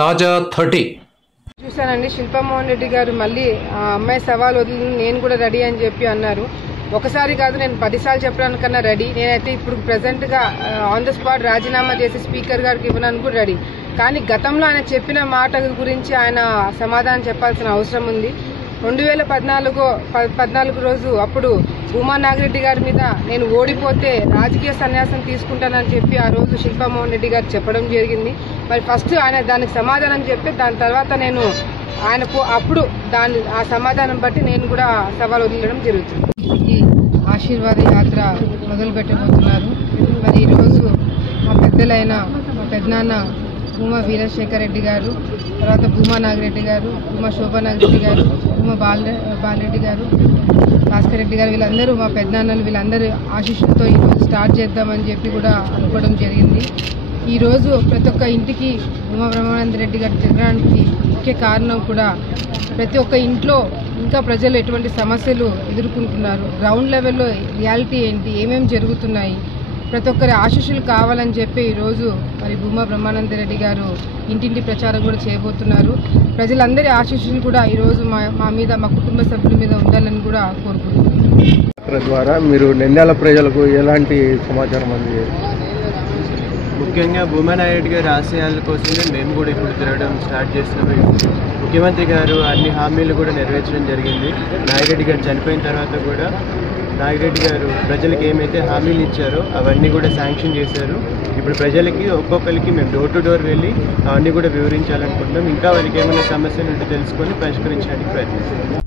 తాజా 30 చూశానండి. శిల్పామోహన్ రెడ్డి గారు మళ్ళీ ఆ అమ్మాయి సవాల్ వదిలి నేను కూడా రెడీ అని చెప్పి అన్నారు. ఒకసారి కాదు, నేను 10 సార్లు చెప్పడానికన్నా రెడీ. నేనైతే ఇప్పుడు ప్రెసెంట్గా ఆన్ ద స్పాట్ రాజీనామా చేసి స్పీకర్ గారికి ఇవ్వడానికి కూడా రెడీ. కానీ గతంలో ఆయన చెప్పిన మాట గురించి ఆయన సమాధానం చెప్పాల్సిన అవసరం ఉంది. 2014 రోజు అప్పుడు భూమా నాగిరెడ్డి గారి మీద నేను ఓడిపోతే రాజకీయ సన్యాసం తీసుకుంటానని చెప్పి ఆ రోజు శిల్పామోహన్ రెడ్డి గారు చెప్పడం జరిగింది. మరి ఫస్ట్ ఆయన దానికి సమాధానం చెప్పి దాని తర్వాత నేను ఆయనకు అప్పుడు ఆ సమాధానం బట్టి నేను కూడా సవాల్ వదిలేయడం జరుగుతుంది. ఈ ఆశీర్వాద యాత్ర మొదలు పెట్టబోతున్నారు. మరి ఈరోజు మా పెద్దలైన మా పెద్దనాన్న భూమా వీరశేఖర్ రెడ్డి గారు, తర్వాత భూమా నాగిరెడ్డి గారు, భూమా శోభా నాగిరెడ్డి గారు, భూమా బాలరెడ్డి గారు, భాస్కర్ రెడ్డి గారు, వీళ్ళందరూ మా పెద్దనాన్నలు వీళ్ళందరూ ఆశీస్సులతో ఈరోజు స్టార్ట్ చేద్దామని చెప్పి కూడా అనుకోవడం జరిగింది. ఈరోజు ప్రతి ఒక్క ఇంటికి భూమా బ్రహ్మానంద రెడ్డి గారు తిరగడానికి ముఖ్య కారణం కూడా ప్రతి ఒక్క ఇంట్లో ఇంకా ప్రజలు ఎటువంటి సమస్యలు ఎదుర్కొంటున్నారు, గ్రౌండ్ లెవెల్లో రియాలిటీ ఏంటి, ఏమేమి జరుగుతున్నాయి, ప్రతి ఒక్కరి ఆశీస్సులు కావాలని చెప్పి ఈరోజు మరి భూమా బ్రహ్మానంద రెడ్డి గారు ఇంటింటి ప్రచారం కూడా చేయబోతున్నారు. ప్రజలందరి ఆశీస్సులు కూడా ఈరోజు మా మీద, మా కుటుంబ సభ్యుల మీద ఉండాలని కూడా కోరుకుంటున్నాను. ద్వారా మీరు నంద్యాల ప్రజలకు ఎలాంటి సమాచారం అందించారు? ముఖ్యంగా భూమా నాగిరెడ్డి గారి ఆశయాల కోసమే మేము కూడా ఇప్పుడు తిరగడం స్టార్ట్ చేస్తున్నాము. ముఖ్యమంత్రి గారు అన్ని హామీలు కూడా నెరవేర్చడం జరిగింది. నాగిరెడ్డి గారు చనిపోయిన తర్వాత కూడా నాగిరెడ్డి గారు ప్రజలకు ఏమైతే హామీలు ఇచ్చారో అవన్నీ కూడా శాంక్షన్ చేశారు. ఇప్పుడు ప్రజలకి ఒక్కొక్కరికి మేము డోర్ టు డోర్ వెళ్ళి అవన్నీ కూడా వివరించాలనుకుంటున్నాం. ఇంకా వాళ్ళకి ఏమైనా సమస్యలు ఉంటే తెలుసుకొని పరిష్కరించడానికి ప్రయత్నిస్తాం.